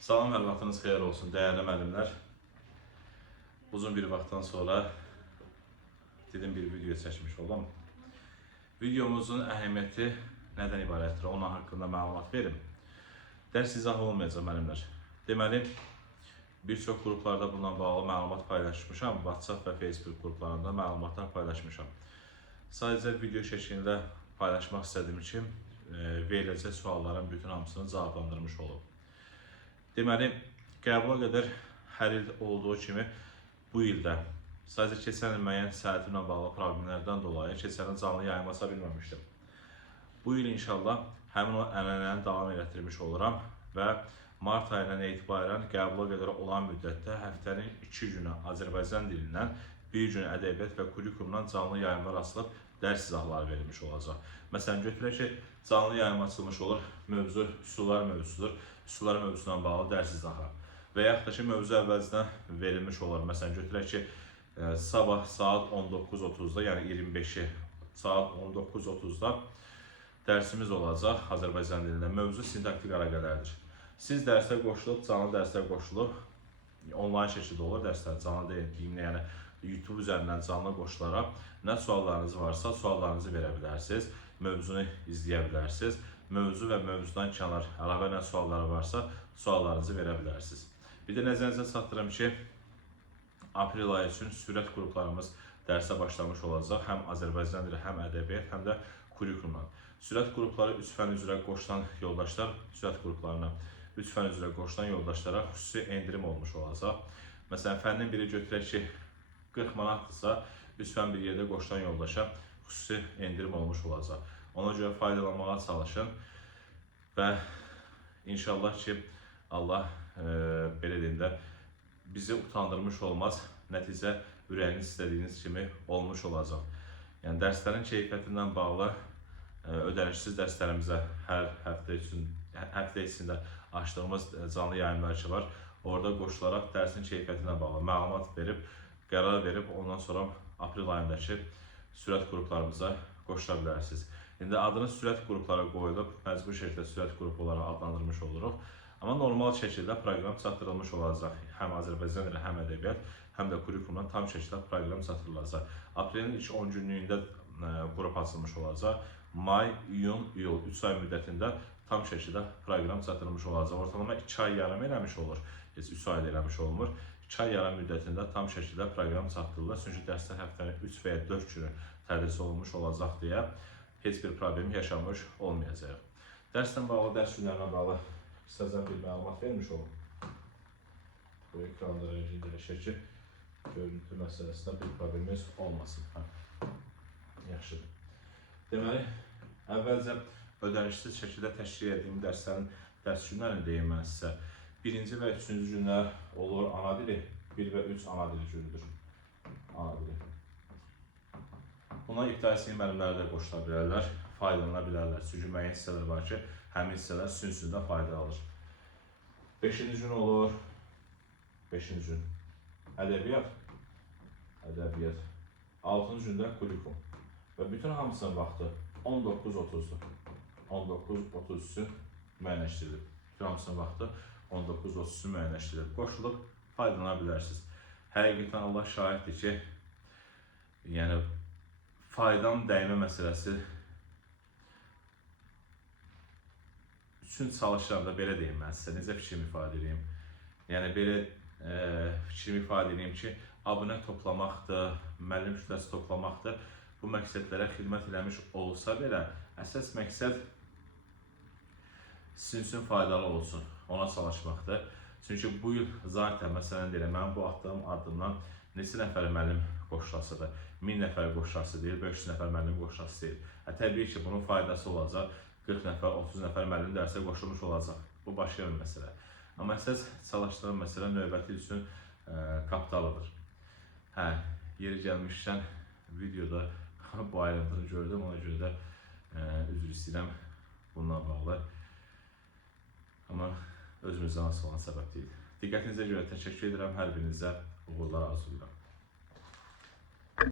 Salam, hər vaxtınız xeyir olsun, dəyərli müəllimlər. Uzun bir vaxtdan sonra dedim bir video çəkmiş olam. Videomuzun əhəmiyyəti nədən ibarətdir, onun haqqında məlumat verim. Dərs izahı olmayacaq müəllimlər. Deməli, bir çox qruplarda bununla bağlı məlumat paylaşmışam. WhatsApp və Facebook qruplarında məlumatlar paylaşmışam. Sadəcə video şəklində paylaşmaq istədim ki, veriləcək sualların bütün hamısını cavablandırmış olub. Deməli, qəbula qədər hər il olduğu kimi bu ildə sadəcə keçən il müəyyən səhətimlə bağlı problemlərdən dolayı keçən il canlı yayım aça bilməmişdim. Bu il inşallah həmin o ənənəni davam etdirmiş oluram və mart ayından etibarən qəbula qədər olan müddətdə həftənin 2 günü Azərbaycan dilindən, bir gün ədəbiyyat və kurikulumdan canlı yayımlar açılıb dərs izahları verilmiş olacaq. Məsələn, götürək ki, canlı yayım açılmış olur, mövzu üsullar mövzusudur. Üsullar mövzusuna bağlı dərs izahı və yaxud da ki, mövzu əvvəlcədən verilmiş olar. Məsələn, götürək ki, sabah saat 19:30-da, yəni 25-i saat 19:30-da dərsimiz olacaq Azərbaycan dilində. Mövzu sintaktik əlaqələrdir. Siz dərsdə qoşulub, canlı dərsdə qoşulub, onlayn şəkildə olur dərslər, canlı deyim, yəni YouTube üzərindən canlı qoşularaq nə suallarınız varsa, suallarınızı verə bilərsiniz, mövzunu izləyə bilərsiniz. Mövzu və mövzudan kənar əlavə nə sualları varsa, suallarınızı verə bilərsiniz. Bir də nəzərinizə çatdırım ki, aprel ayı üçün sürət qruplarımız dərsə başlamış olacaq. Həm Azərbaycan dili, həm ədəbiyyat, həm də kurikulumdan. Sürət qrupları 3 fən üzrə qoşulan yoldaşlar, sürət qruplarına 3 fən üzrə qoşulan yoldaşlara xüsusi endirim olmuş olacaq. Məsələn, fəndən biri götürək ki, 40 manatdırsa, 3 fən bir yerdə qoşulan yoldaşa xüsusi endirim olmuş olacaq. Ona görə faydalanmağa çalışın və inşallah ki, Allah belə deyim də bizi utandırmış olmaz, nəticə ürəyiniz istədiyiniz kimi olmuş olacaq. Yəni, dərslərin keyfiyyətindən bağlı ödənişsiz dərslərimizə hər həftə içində açdığımız canlı yayımlar var. Orada qoşularaq dərsin keyfiyyətindən bağlı məlumat verib, qərar verib, ondan sonra aprel ayındakı sürət qruplarımıza qoşula bilərsiniz. İndi adını sürət qrupları qoyulub, məcbur şəkildə sürət qrupu olaraq adlandırmış oluruq. Amma normal şəkildə proqram çatdırılmış olacaq. Həm Azərbaycan dili, həm ədəbiyyat, həm də kurikulumdan tam şəkildə proqram çatdırılacaq. Aprelin ilk 10 günlüyündə qrup açılmış olacaq. May, iyun, iyul 3 ay müddətində tam şəkildə proqram çatdırılmış olacaq. Ortalama 2 ay yarım eləmiş olur, heç 3 ayda eləmiş olmur. 2 ay yarım müddətində tam şəkildə proqram çatdırılır. Çünki dərslər həftənin 3 və ya 4 günü tədris olunmuş olacaq deyə heç bir problem yaşanmış olmayacaq. Dərslə bağlı, dərs günlərinə bağlı sizə bir məlumat vermiş olum. Bu ekranda rəngləşir ki, görüntü məsələsində bir problemimiz olmasın. Yaxşıdır. Deməli, əvvəlcə ödənişsiz şəkildə təşkil etdiyim dərslərin dərs günlərini deyim mən sizə. 1-ci və 3-cü günlər olur ana dili, 1 və 3 ana dili günüdür. Ana dili. Buna ibtidai sinif müəllimləri də qoşula bilərlər, faydalana bilərlər. Çünki müəyyən hissələr var ki, həmin hissələr sünsündə fayda alır. 5-ci gün olur, 5-ci gün ədəbiyyat, 6-cı gündə kurikulum və bütün hamısının vaxtı 19:30-dur. 19:30 üçün müəyyənləşdirilib. Bütün hamısının vaxtı 19:30 üçün müəyyənləşdirilib. Qoşulub faydalana bilərsiniz. Həqiqətən Allah şahiddir ki, yəni faydam dəymə məsələsi üçün çalışıram da belə deyim mən sizə, necə fikrimi ifadə edeyim. Yəni, belə fikrimi ifadə edeyim ki, abunə toplamaqdır, müəllim kütləsi toplamaqdır. Bu məqsədlərə xidmət eləmiş olsa belə, əsas məqsəd sizin üçün faydalı olsun, ona çalışmaqdır. Çünki bu il zaten, məsələn deyirəm, mən bu attığım addımdan neçə nəfər müəllim qoşulasıdır, 1000 nəfər qoşulası deyil, 500 nəfər müəllim qoşulası deyil. Təbii ki, bunun faydası olacaq, 40 nəfər, 30 nəfər müəllim dərsə qoşulmuş olacaq. Bu başqa bir məsələ. Amma əsas çalışdığım məsələ növbəti üçün kapitalıdır. Yeri gəlmişkən videoda bu ayrıntını gördüm, ona görə də üzr istəyirəm bununla bağlı. Amma özümüzdən asılı olan səbəb deyil. Diqqətinizə görə təşəkkür edirəm, hər birinizə uğurlar arzulayıram.